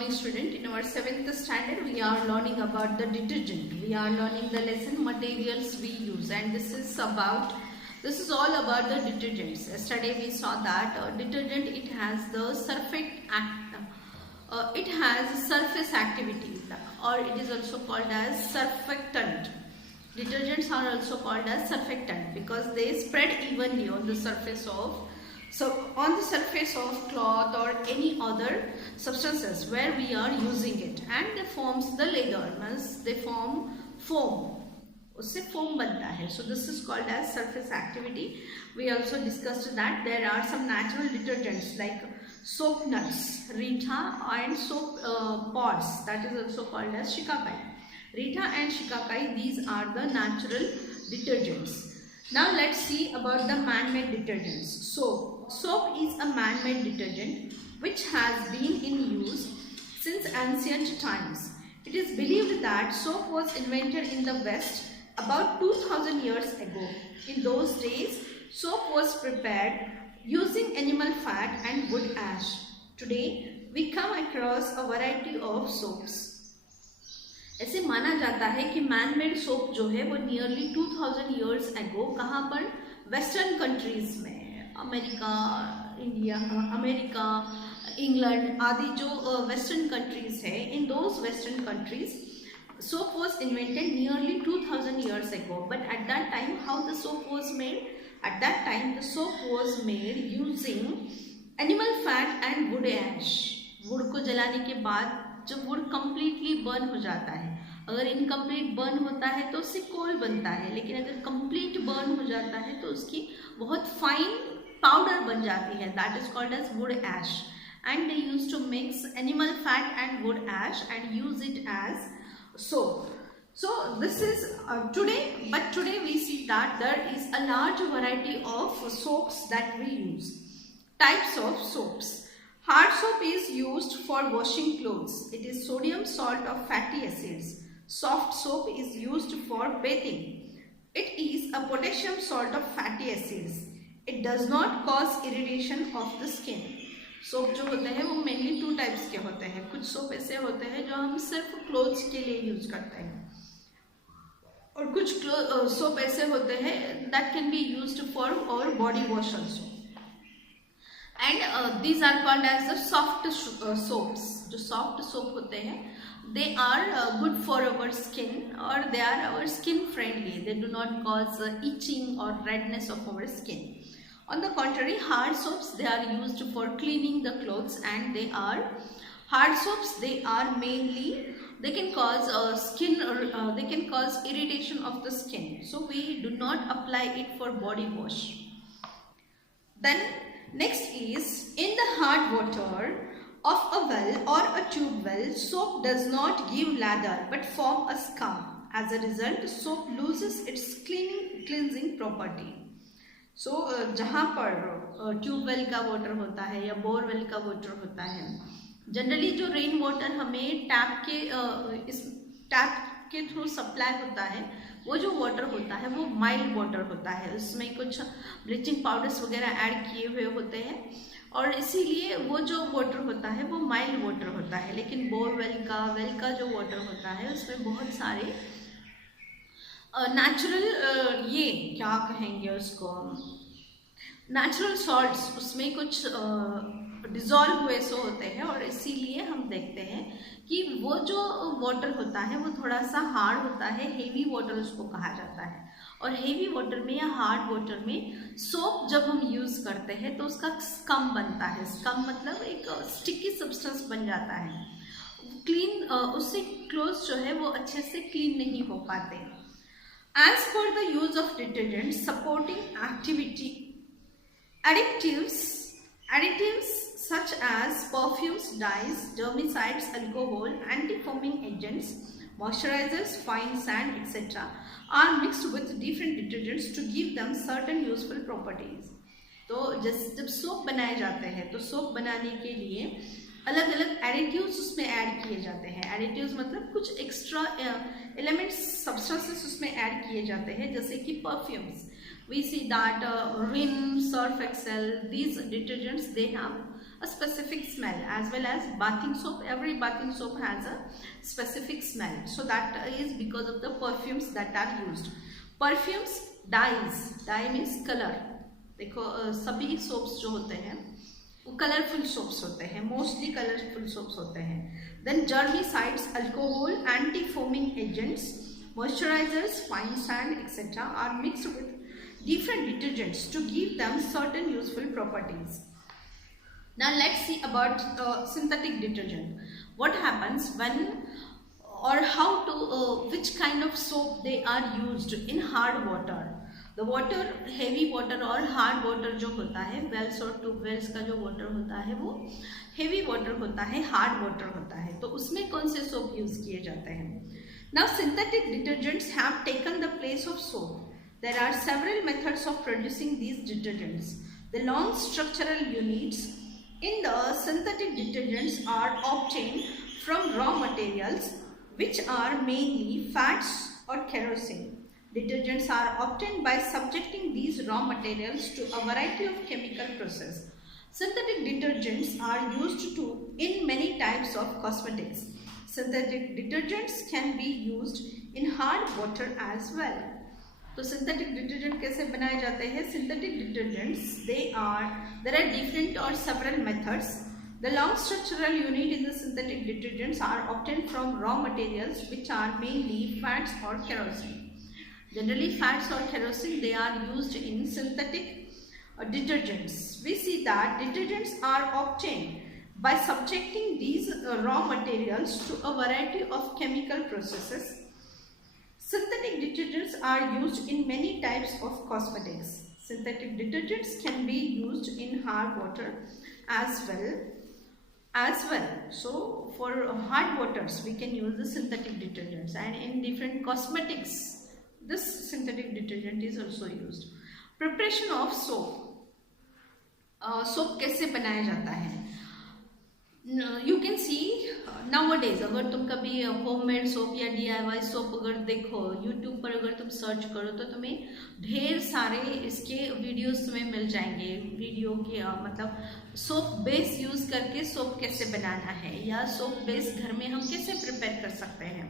morning student. In our 7th standard we are learning about the detergent. We are learning the lesson materials we use, and this is all about the detergents. Yesterday we saw that detergent, it has the surface activity, or it is also called as surfactant. Detergents are also called as surfactant because they spread evenly on the surface of cloth or any other substances where we are using it, and they forms the layer, means they form foam. उससे foam बनता है. So this is called as surface activity. We also discussed that there are some natural detergents like soap nuts, Rita, and soap pods, that is also called as shikakai. Rita and shikakai, these are the natural detergents. Now let's see about the man-made detergents. Soap is a man-made detergent which has been in use since ancient times. It is believed that soap was invented in the West about 2000 years ago. In those days, soap was prepared using animal fat and wood ash. Today, we come across a variety of soaps. ऐसे माना जाता है कि man made soap जो है वो nearly 2000 years ago कहाँ पर, वेस्टर्न कंट्रीज में, अमेरिका, इंग्लैंड आदि जो वेस्टर्न कंट्रीज है, in those western countries soap was invented nearly 2000 years ago. But at that time, how the soap was made? At that time, the soap was made using animal fat and wood ash. Would को जलाने के बाद जब would completely burn हो जाता है, अगर incomplete burn होता है तो उससे कोल बनता है, लेकिन अगर कंप्लीट बर्न हो जाता है तो उसकी बहुत फाइन पाउडर बन जाती है, that is called as wood ash. And they use to mix animal fat and wood ash and use it as soap. So this is today we see that there is a large variety of soaps that we use. Types of soaps. Hard soap is used for washing clothes. It is sodium salt of fatty acids. Soft soap is used for bathing. It is a potassium salt of fatty acids. It does not cause irritation of the skin. Soap जो होते हैं वो mainly 2 types के होते हैं. कुछ soap ऐसे होते हैं जो हम सिर्फ क्लोथ्स के लिए यूज करते हैं, और कुछ सोप ऐसे होते हैं that can be used for और body wash also. And these are called as the soft soaps. जो सॉफ्ट सोप होते हैं they are good for our skin, और they are our skin friendly. They do not cause itching or redness of our skin. On the contrary, hard soaps, they are used for cleaning the clothes, and they are mainly, they can cause they can cause irritation of the skin. So we do not apply it for body wash. Then next is, in the hard water of a well or a tube well, soap does not give lather but form a scum. As a result, soap loses its cleansing property. सो जहाँ पर tubewell का water होता है या borewell का water होता है, generally जो रेन वाटर हमें टैप के थ्रू सप्लाई होता है, वो जो वाटर होता है वो माइल्ड वाटर होता है. उसमें कुछ ब्लीचिंग पाउडर्स वगैरह ऐड किए हुए होते हैं, और इसीलिए वो जो वाटर होता है वो माइल्ड वाटर होता है. लेकिन वेल का जो वाटर होता है उसमें बहुत सारे नेचुरल ये क्या कहेंगे उसको, नेचुरल सॉल्ट्स उसमें कुछ डिज़ोल्व हुए सो होते हैं, और इसीलिए हम देखते हैं कि वो जो वाटर होता है वो थोड़ा सा हार्ड होता है. हेवी वाटर उसको कहा जाता है, और हेवी वाटर में या हार्ड वाटर में सोप जब हम यूज़ करते हैं तो उसका स्कम बनता है. स्कम मतलब एक स्टिकी सब्सटेंस बन जाता है. उससे क्लोथ्स जो है वो अच्छे से क्लीन नहीं हो पाते. As for the use of detergents, supporting additives such as perfumes, dyes, germicides, alcohol, anti-foaming agents, moisturizers, fine sand, etc. are mixed with different detergents to give them certain useful properties. तो जब soap बनाए जाते हैं तो soap बनाने के लिए अलग अलग एडिटिव्स उसमें ऐड किए जाते हैं. एडिटिव्स मतलब कुछ एक्स्ट्रा एलिमेंट्स, सब्सटेंसेस उसमें ऐड किए जाते हैं, जैसे कि perfumes. We see that Rin, Surf Excel, these detergents they have a specific smell, as well as bathing soap. Every bathing soap has a specific smell, so that is because of the perfumes that are used. Perfumes, dyes, dye means color. देखो सभी soaps जो होते हैं वो colourful soaps होते हैं, mostly colourful soaps होते हैं. Then germicides, alcohol, anti foaming agents, moisturisers, fine sand etcetera are mixed with different detergents to give them certain useful properties. Now let's see about synthetic detergent. What happens when or how to which kind of soap they are used in hard water. The water, heavy water और hard water जो होता है, wells और tube wells का जो water होता है वो heavy water होता है, hard water होता है. तो उसमें कौन से soap यूज किए जाते हैं? Now synthetic detergents have taken the place of soap. There are several methods of producing these detergents. The long structural units in the synthetic detergents are obtained from raw materials which are mainly fats or kerosene. Detergents are obtained by subjecting these raw materials to a variety of chemical process. Synthetic detergents are used in many types of cosmetics. Synthetic detergents can be used in hard water as well. तो synthetic detergent कैसे बनाए जाते हैं? Synthetic detergents, there are different or several methods. The long structural unit in the synthetic detergents are obtained from raw materials which are mainly fats or kerosene. Generally, fats or kerosene, they are used in synthetic detergents. We see that detergents are obtained by subjecting these raw materials to a variety of chemical processes. Synthetic detergents are used in many types of cosmetics. Synthetic detergents can be used in hard water as well. So for hard waters we can use the synthetic detergents, and in different cosmetics this synthetic detergent is also used. Preparation of soap. Soap कैसे बनाया जाता है? You can see nowadays, अगर तुम कभी homemade soap या DIY soap अगर देखो, यूट्यूब पर अगर तुम सर्च करो तो तुम्हें ढेर सारे इसके वीडियोस तुम्हें मिल जाएंगे. वीडियो के मतलब सोप बेस यूज करके सोप कैसे बनाना है, या सोप बेस घर में हम कैसे प्रिपेयर कर सकते हैं,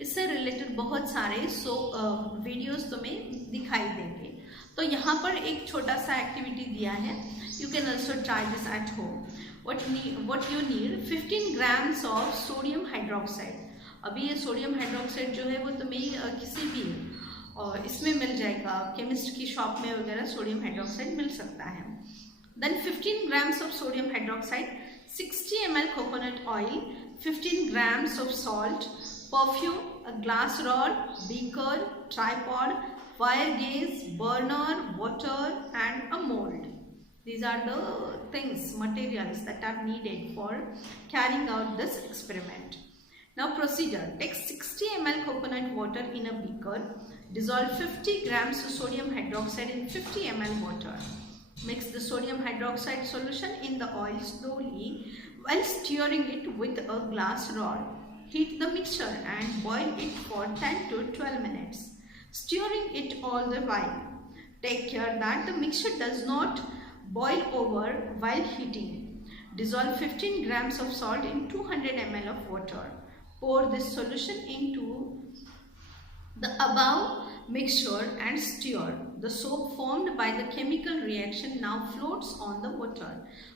इससे रिलेटेड बहुत सारे सोप वीडियोस तुम्हें दिखाई देंगे. तो यहाँ पर एक छोटा सा एक्टिविटी दिया है. You can also try this at home. What you need 15 grams of sodium hydroxide. अभी ये सोडियम हाइड्रोक्साइड जो है वो तुम्हें किसी भी इसमें मिल जाएगा, केमिस्ट की शॉप में वगैरह सोडियम हाइड्रोक्साइड मिल सकता है. Then 15 grams of sodium hydroxide, 60 ml coconut oil, 15 grams of salt, perfume, a glass rod, beaker, tripod, wire gauge, burner, water and a mold. These are the materials that are needed for carrying out this experiment. Now procedure. Take 60 ml coconut water in a beaker. Dissolve 50 grams of sodium hydroxide in 50 ml water. Mix the sodium hydroxide solution in the oil slowly while stirring it with a glass rod. Heat the mixture and boil it for 10 to 12 minutes, stirring it all the while. Take care that the mixture does not boil over while heating. Dissolve 15 grams of salt in 200 ml of water. Pour this solution into the above mixture and stir. The soap formed by the chemical reaction now floats on the water.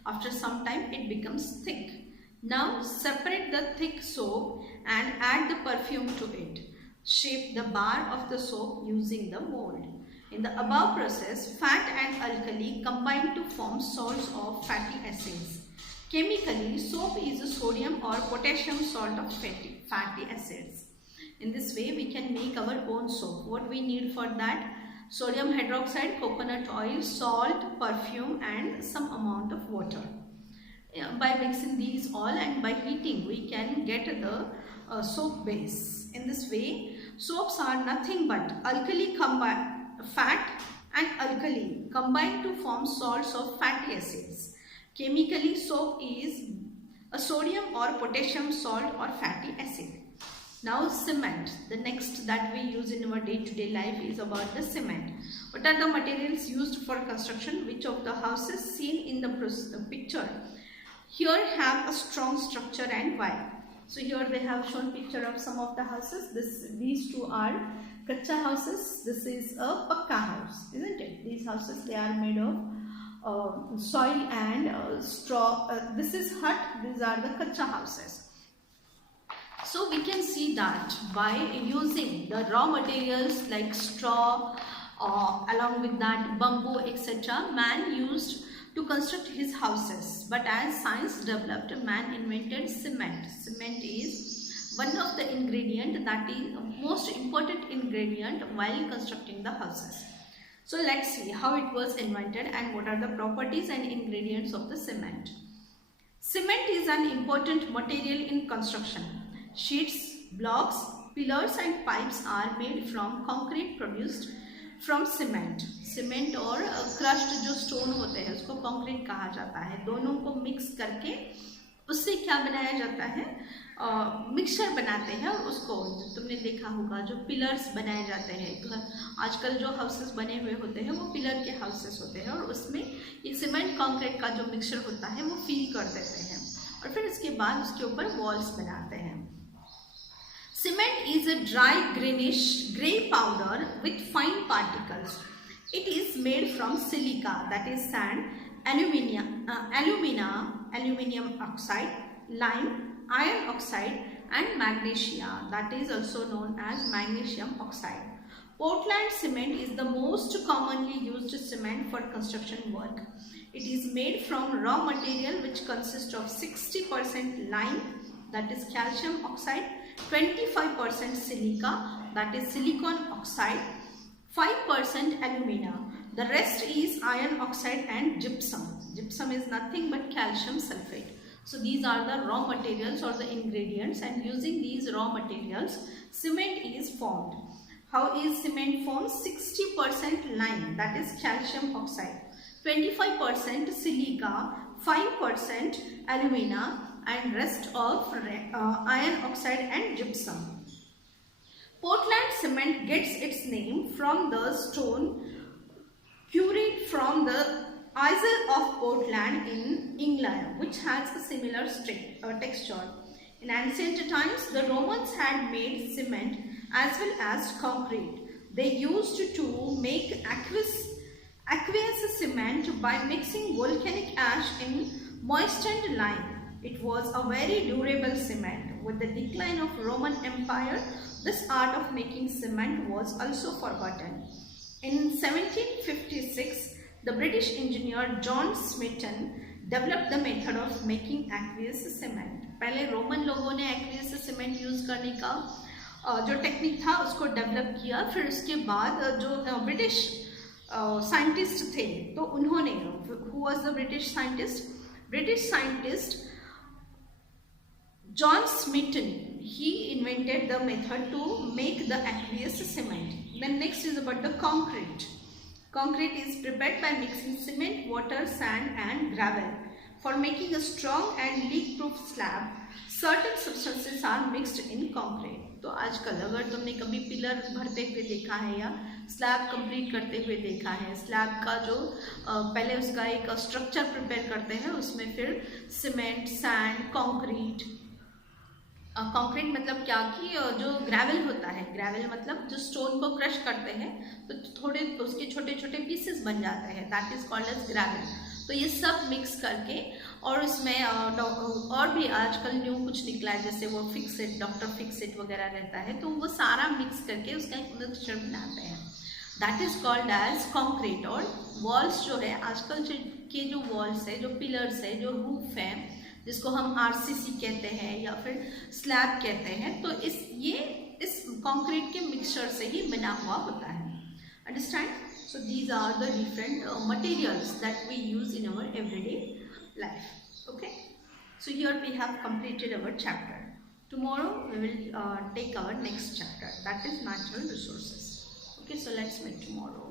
After some time it becomes thick. Now separate the thick soap and add the perfume to it. Shape the bar of the soap using the mold. In the above process, fat and alkali combine to form salts of fatty acids. Chemically, soap is a sodium or potassium salt of fatty acids. In this way, we can make our own soap. What we need for that? Sodium hydroxide, coconut oil, salt, perfume and some amount of water. By mixing these all and by heating, we can get the soap base. In this way, soaps are nothing but fat and alkali combine to form salts of fatty acids. Chemically, soap is a sodium or potassium salt or fatty acid. Now cement, the next that we use in our day-to-day life is about the cement. What are the materials used for construction? Which of the houses seen in the picture here have a strong structure and why. So here they have shown picture of some of the houses. These two are kacha houses. This is a pakka house, isn't it? These houses, they are made of soil and straw. This is hut. These are the kacha houses. So we can see that by using the raw materials like straw, along with that bamboo, etc., man used to construct his houses. But as science developed, man invented cement. Cement is one of the ingredient, that is most important ingredient while constructing the houses. So let's see how it was invented and what are the properties and ingredients of the cement. Cement is an important material in construction. Sheets, blocks, pillars and pipes are made from concrete produced from cement. Cement और crushed जो stone होते हैं उसको concrete कहा जाता है. दोनों को मिक्स करके उससे क्या बनाया जाता है, मिक्सचर बनाते हैं और उसको तुमने देखा होगा जो पिलर्स बनाए जाते हैं. आजकल जो हाउसेस बने हुए होते हैं वो पिलर के हाउसेस होते हैं और उसमें ये सीमेंट कंक्रीट का जो मिक्सचर होता है वो फिल कर देते हैं और फिर उसके बाद उसके ऊपर वॉल्स बनाते हैं. Cement is a dry greenish grey powder with fine particles. It is made from silica, that is sand, aluminium oxide, lime, iron oxide and magnesia, that is also known as magnesium oxide. Portland cement is the most commonly used cement for construction work. It is made from raw material which consists of 60% lime, that is calcium oxide, 25% silica, that is silicon oxide, 5% alumina. The rest is iron oxide and gypsum. Gypsum is nothing but calcium sulfate. So these are the raw materials or the ingredients, and using these raw materials cement is formed. How is cement formed? 60% lime, that is calcium oxide, 25% silica, 5% alumina and rest of iron oxide and gypsum. Portland cement gets its name from the stone quarried from the Isle of Portland in England, which has a similar texture. In ancient times, the Romans had made cement as well as concrete. They used to make aqueous cement by mixing volcanic ash in moistened lime. It was a very durable cement. With the decline of Roman Empire, this art of making cement was also forgotten. In 1756, the British engineer John Smeaton developed the method of making aqueous cement. पहले Roman लोगों ने aqueous cement use करने का जो technique था उसको develop किया. फिर उसके बाद जो ब्रिटिश साइंटिस्ट थे तो उन्होंने, who was the British scientist? British scientist John Smeaton, he invented the method to make the aqueous cement. Then next is about the concrete. Concrete is prepared by mixing cement, water, sand and gravel. For making a strong and leak-proof slab, certain substances are mixed in concrete. तो आजकल अगर तुमने कभी pillar भरते हुए देखा है या स्लैब कंप्लीट करते हुए देखा है, स्लैब का जो पहले उसका एक स्ट्रक्चर प्रिपेयर करते हैं, उसमें फिर सीमेंट, सैंड, कंक्रीट मतलब क्या कि जो ग्रेवल होता है, ग्रेवल मतलब जो स्टोन को क्रश करते हैं तो थोड़े उसके छोटे छोटे पीसेस बन जाते हैं, that is called as gravel. तो ये सब मिक्स करके और उसमें और भी आजकल न्यू कुछ निकला है, जैसे वो फिक्सेट, डॉक्टर फिक्सेट वगैरह रहता है, तो वो सारा मिक्स करके उसका एक मिक्सचर बनाते हैं, that is called as concrete. और वॉल्स जो है आजकल के जो वॉल्स है, जो पिलर्स है, जो रूफ है, जिसको हम आरसीसी कहते हैं या फिर स्लैब कहते हैं, तो इस कंक्रीट के मिक्सचर से ही बना हुआ होता है. Understand? So these are the different materials that we use in our everyday life. Okay. So here we have completed our chapter. Tomorrow we will take our next chapter, that is natural resources. Okay. So let's meet tomorrow.